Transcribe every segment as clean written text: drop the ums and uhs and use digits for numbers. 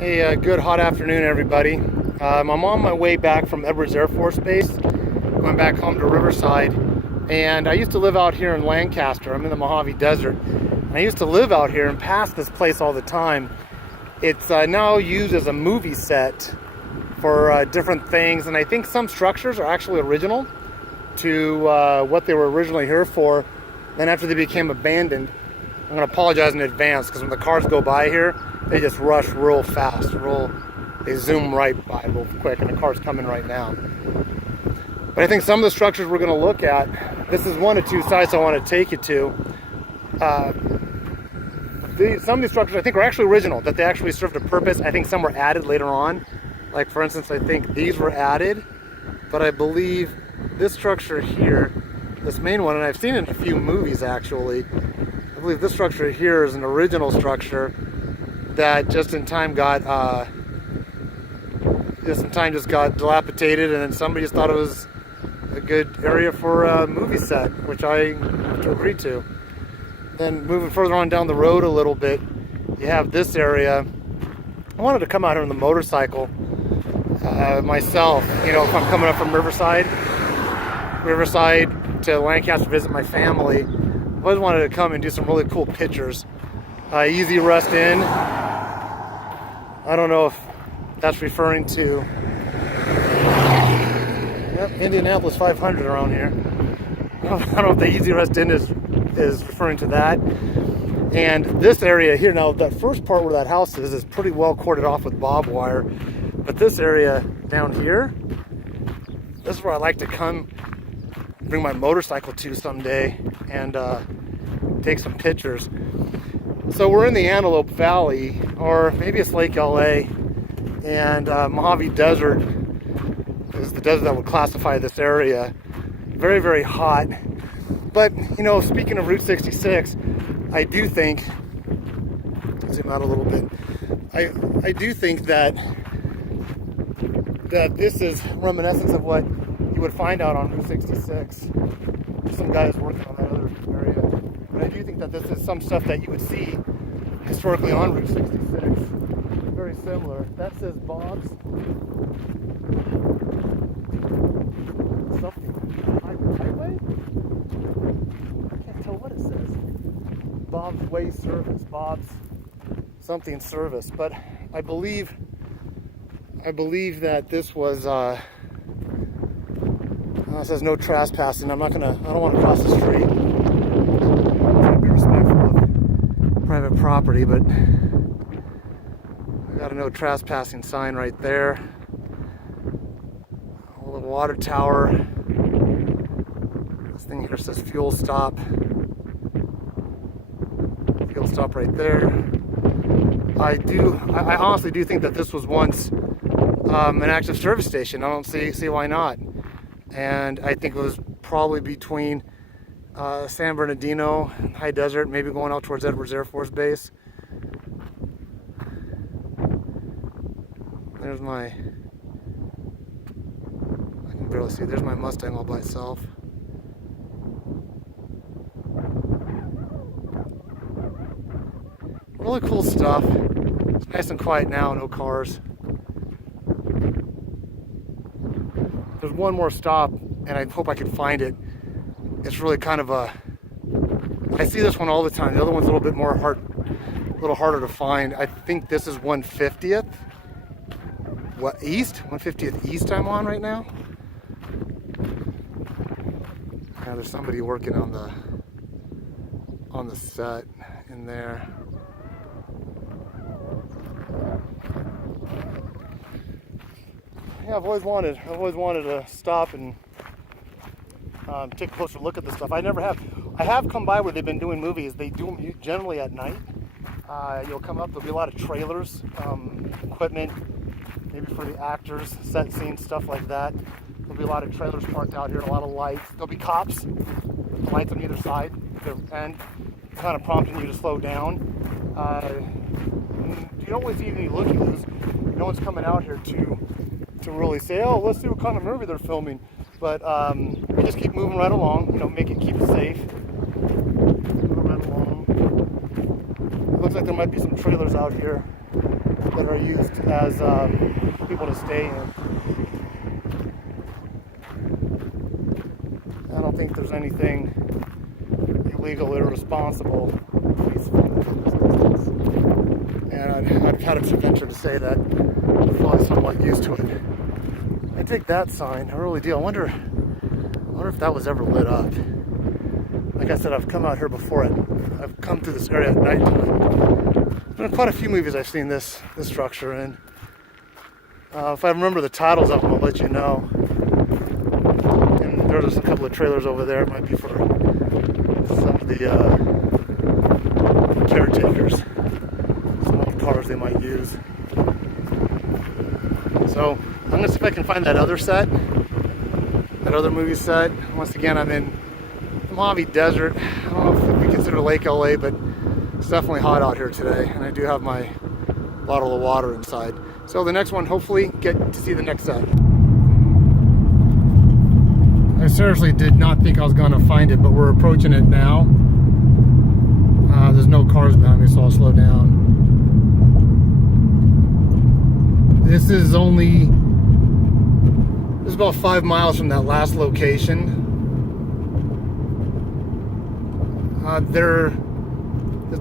Hey, good hot afternoon, everybody. I'm on my way back from Edwards Air Force Base, going back home to Riverside. And I used to live out here in Lancaster. I'm in the Mojave Desert. I used to live out here and pass this place all the time. It's now used as a movie set for different things. And I think some structures are actually original to what they were originally here for. Then after they became abandoned, I'm going to apologize in advance because when the cars go by here, they just rush real fast, they zoom right by real quick, and the car's coming right now. But I think some of the structures we're going to look at, this is one of two sites I want to take you to. Some of these structures I think are actually original, that they actually served a purpose. I think some were added later on. Like for instance, I think these were added, but I believe this structure here, this main one, and I've seen it in a few movies actually, I believe this structure here is an original structure that just in time got dilapidated, and then somebody just thought it was a good area for a movie set, which I have to agree to. Then moving further on down the road a little bit, you have this area. I wanted to come out here on the motorcycle myself, you know, if I'm coming up from Riverside to Lancaster to visit my family. I always wanted to come and do some really cool pictures. Easy rest in. I don't know if that's referring to Indianapolis 500 around here. I don't know if the easy rest in is referring to that. And this area here, now that first part where that house is pretty well corded off with barbed wire. But this area down here, this is where I like to come bring my motorcycle to someday and take some pictures. So we're in the Antelope Valley, or maybe it's Lake LA, and Mojave Desert is the desert that would classify this area. Very, very hot. But, you know, speaking of Route 66, I do think, zoom out a little bit, I do think that this is reminiscent of what you would find out on Route 66. Some guys working on that other area. But I do think that this is some stuff that you would see historically on Route 66. Very similar. That says Bob's something. Highway? I can't tell what it says. Bob's Way Service. Bob's something service. But I believe that this was it says no trespassing. I don't want to cross the street. I'm trying to be respectful of private property, but I got a no trespassing sign right there. A little water tower. This thing here says fuel stop. Fuel stop right there. I honestly do think that this was once an active service station. I don't see why not. And I think it was probably between San Bernardino and High Desert, maybe going out towards Edwards Air Force Base. There's I can barely see, there's my Mustang all by itself. Really cool stuff. It's nice and quiet now, no cars. There's one more stop, and I hope I can find it. It's really kind of I see this one all the time. The other one's a little bit more a little harder to find. I think this is 150th. What, east? 150th east I'm on right now. Yeah, there's somebody working on the set in there. Yeah, I've always wanted to stop and take a closer look at this stuff. I never have. I have come by where they've been doing movies. They do them generally at night. You'll come up, there'll be a lot of trailers, equipment, maybe for the actors, set scenes, stuff like that. There'll be a lot of trailers parked out here, a lot of lights. There'll be cops with lights on either side, and kind of prompting you to slow down. You don't really see any looky-loos. No one's coming out here to really say, oh, let's see what kind of movie they're filming. But we just keep moving right along, you know, keep it safe. Move right along. It looks like there might be some trailers out here that are used as people to stay in. I don't think there's anything illegal or irresponsible. And I'd had a venture to say that I'm probably somewhat used to it. I dig that sign, I really do. I wonder if that was ever lit up. Like I said, I've come out here before. I've come through this area at nighttime. There's been quite a few movies I've seen this structure in. If I remember the titles of them, I'll let you know. And there's a couple of trailers over there. It might be for some of the caretakers, some of the cars they might use. So I'm gonna see if I can find that other set, that other movie set. Once again, I'm in the Mojave Desert. I don't know if we consider Lake LA, but it's definitely hot out here today, and I do have my bottle of water inside. So the next one, hopefully, get to see the next set. I seriously did not think I was gonna find it, but we're approaching it now. There's no cars behind me, so I'll slow down. This is about 5 miles from that last location. There's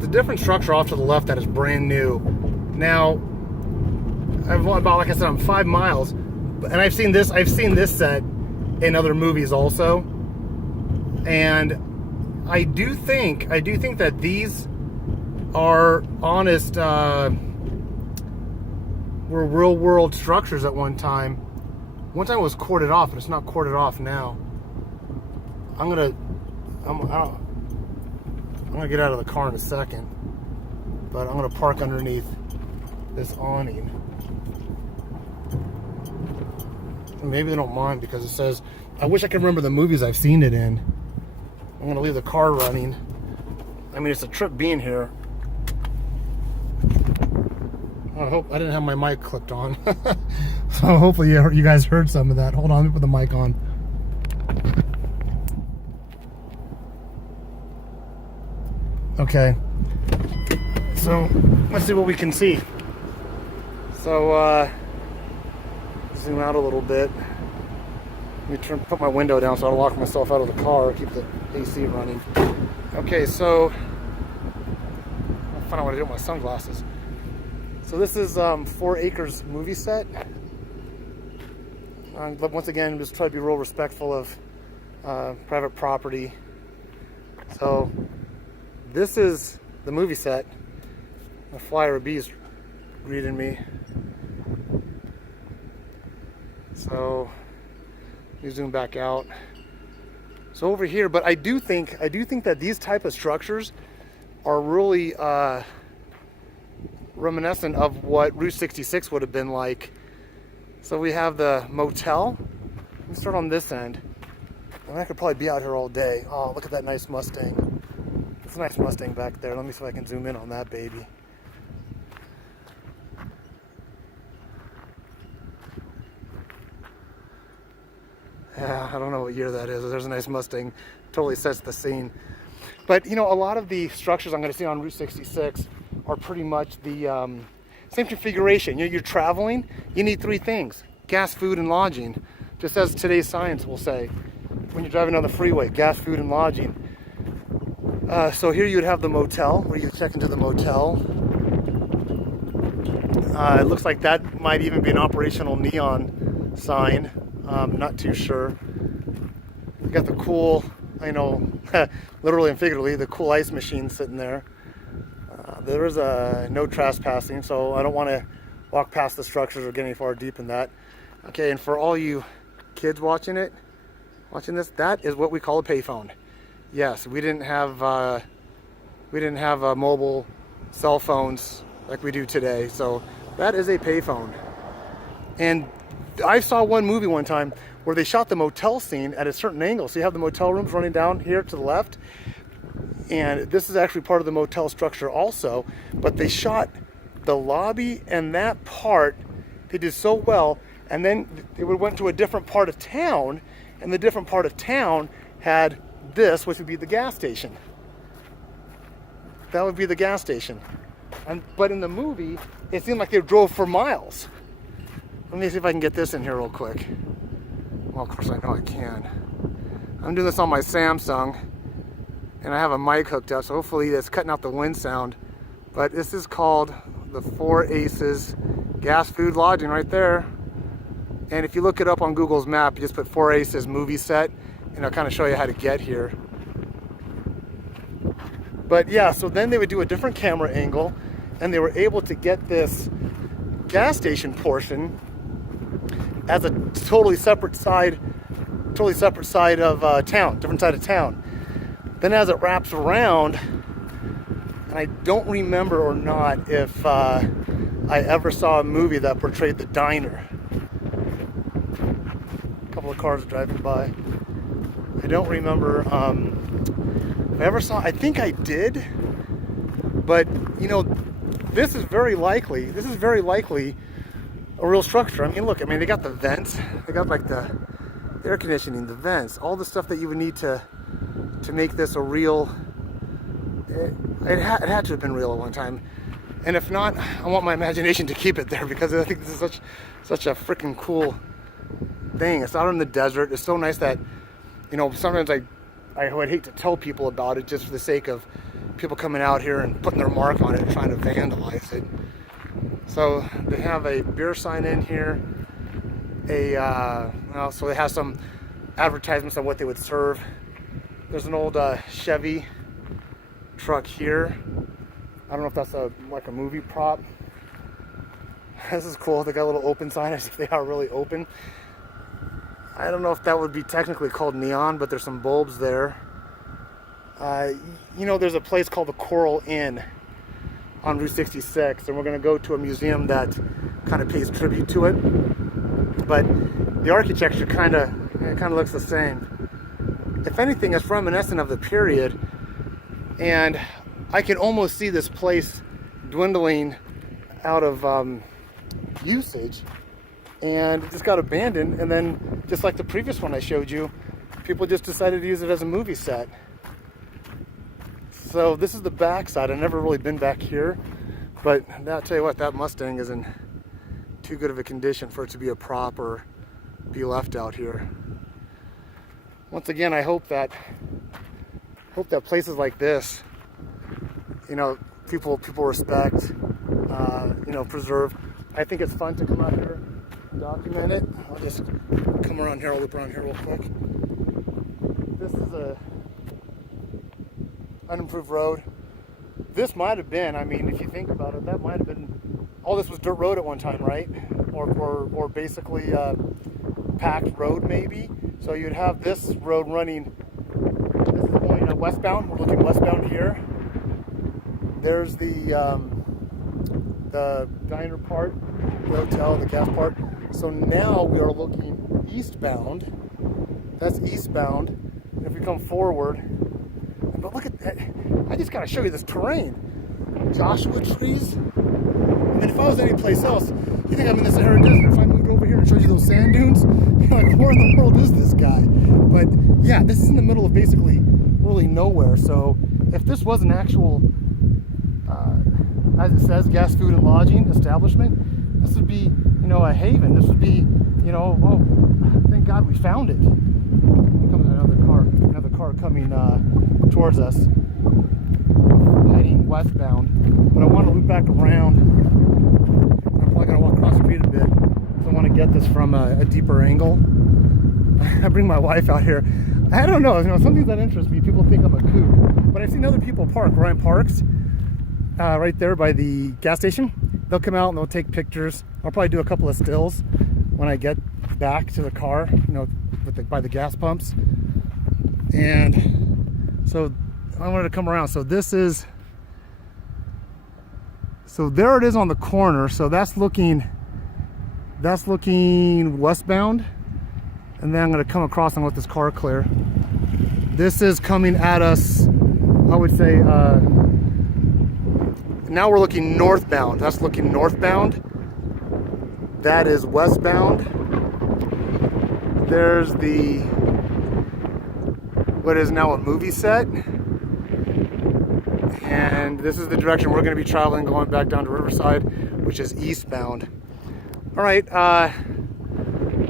a different structure off to the left that is brand new. Now, like I said, I'm 5 miles, and I've seen this set in other movies also, and I do think that these are honest, were real world structures at one time. One time it was corded off, but it's not corded off now. I'm gonna get out of the car in a second, but I'm gonna park underneath this awning. Maybe they don't mind because it says, I wish I could remember the movies I've seen it in. I'm gonna leave the car running. I mean, it's a trip being here. I hope I didn't have my mic clipped on. So hopefully you guys heard some of that. Hold on, let me put the mic on. Okay. So let's see what we can see. So zoom out a little bit. Let me put my window down so I don't lock myself out of the car. Keep the AC running. Okay, so I'll find out what to do with my sunglasses. So this is 4 acres movie set. But once again, just try to be real respectful of private property. So this is the movie set. A flyer of bees greeting me. So you zoom back out. So over here, but I do think that these type of structures are really reminiscent of what Route 66 would have been like. So we have the motel. Let me start on this end. And I could probably be out here all day. Oh, look at that nice Mustang. It's a nice Mustang back there. Let me see if I can zoom in on that baby. Yeah, I don't know what year that is. There's a nice Mustang. Totally sets the scene. But, you know, a lot of the structures I'm going to see on Route 66 are pretty much the same configuration. You're traveling, you need 3 things: gas, food, and lodging. Just as today's science will say. When you're driving on the freeway, gas, food, and lodging. So here you would have the motel, where you check into the motel. It looks like that might even be an operational neon sign. Not too sure. You got the cool, I know, literally and figuratively, the cool ice machine sitting there. There is a no trespassing, so I don't want to walk past the structures or get any far deep in that. Okay, and for all you kids watching this, that is what we call a payphone. Yes, we didn't have mobile cell phones like we do today, so that is a payphone. And I saw one movie one time where they shot the motel scene at a certain angle. So you have the motel rooms running down here to the left, and this is actually part of the motel structure also, but they shot the lobby and that part, they did so well, and then it went to a different part of town, and the different part of town had this, which would be the gas station. That would be the gas station. But in the movie, it seemed like they drove for miles. Let me see if I can get this in here real quick. Well, of course I know I can. I'm doing this on my Samsung, and I have a mic hooked up, so hopefully it's cutting out the wind sound. But this is called the Four Aces Gas Food Lodging right there. And if you look it up on Google's map, you just put Four Aces movie set, and I'll kind of show you how to get here. But yeah, so then they would do a different camera angle, and they were able to get this gas station portion as a totally separate side of town, different side of town. Then as it wraps around, and I don't remember or not if I ever saw a movie that portrayed the diner. A couple of cars driving by. I don't remember if I ever saw, I think I did, but you know, this is very likely a real structure. I mean, look, I mean, they got the vents, they got like the air conditioning, the vents, all the stuff that you would need to make this a real, it had to have been real at one time. And if not, I want my imagination to keep it there, because I think this is such a freaking cool thing. It's out in the desert. It's so nice that, you know, sometimes I would hate to tell people about it just for the sake of people coming out here and putting their mark on it and trying to vandalize it. So they have a beer sign in here. So they have some advertisements on what they would serve. There's an old Chevy truck here. I don't know if that's like a movie prop. This is cool. They got a little open sign as if they are really open. I don't know if that would be technically called neon, but there's some bulbs there. You know, there's a place called the Coral Inn on Route 66, and we're going to go to a museum that kind of pays tribute to it. But the architecture kind of looks the same. If anything, it's reminiscent of the period, and I can almost see this place dwindling out of usage, and it just got abandoned. And then, just like the previous one I showed you, people just decided to use it as a movie set. So this is the back side. I've never really been back here, but I'll tell you what, that Mustang is in too good of a condition for it to be a prop or be left out here. Once again, I hope that places like this, you know, people respect, you know, preserve. I think it's fun to come out here, document it. I'll just come around here, I'll loop around here real quick. This is a unimproved road. This might have been, I mean, if you think about it, that might have been, all this was dirt road at one time, right? Or basically packed road maybe. So you'd have this road running, this is going westbound, we're looking westbound here. There's the diner part, the hotel, the gas part. So now we are looking eastbound. That's eastbound. And if we come forward, but look at that, I just gotta show you this terrain. Joshua trees. I mean, if I was any place else, you think I'm in this arid desert. If I moved over here and showed you those sand dunes, you're like, where in the world is this guy? But yeah, this is in the middle of basically really nowhere. So if this was an actual, as it says, gas, food, and lodging establishment, this would be, you know, a haven. This would be, you know, oh, thank God we found it. Here comes another car coming towards us, heading westbound. But I want to loop back around. I'm probably going to walk across the street a bit, because I want to get this from a deeper angle. I bring my wife out here. I don't know, you know, some things that interest me, people think I'm a kook, but I've seen other people park. Ryan Parks, right there by the gas station. They'll come out and they'll take pictures. I'll probably do a couple of stills when I get back to the car, you know, by the gas pumps. And so I wanted to come around. So this is, so there it is on the corner. So that's looking westbound. And then I'm going to come across and let this car clear. This is coming at us, I would say, now we're looking northbound. That's looking northbound. That is westbound. There's the, what is now a movie set. And this is the direction we're going to be traveling, going back down to Riverside. which is eastbound. All right,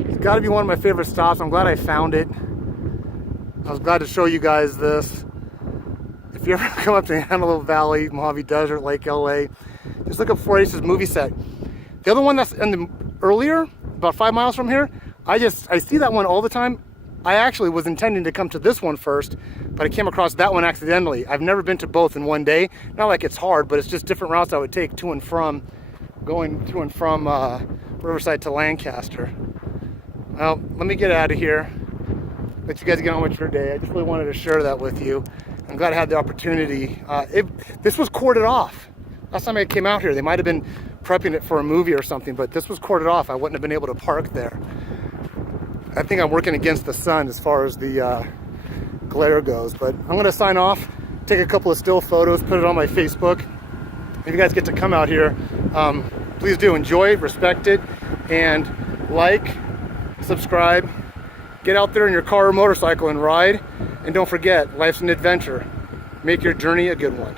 it's got to be one of my favorite stops. I'm glad I found it. I was glad to show you guys this. If you ever come up to Antelope Valley, Mojave Desert, Lake LA, just look up 4H's movie set. The other one that's in the earlier, about 5 miles from here, I see that one all the time. I actually was intending to come to this one first, but I came across that one accidentally. I've never been to both in one day. Not like it's hard, but it's just different routes I would take to and from, going to and from Riverside to Lancaster. Well, let me get out of here. Let you guys get on with your day. I just really wanted to share that with you. I'm glad I had the opportunity. This was corded off. Last time I came out here, they might have been prepping it for a movie or something, but this was corded off. I wouldn't have been able to park there. I think I'm working against the sun as far as the glare goes, but I'm gonna sign off, take a couple of still photos, put it on my Facebook. If you guys get to come out here, please do enjoy, respect it, and like, subscribe, get out there in your car or motorcycle and ride, and don't forget, life's an adventure. Make your journey a good one.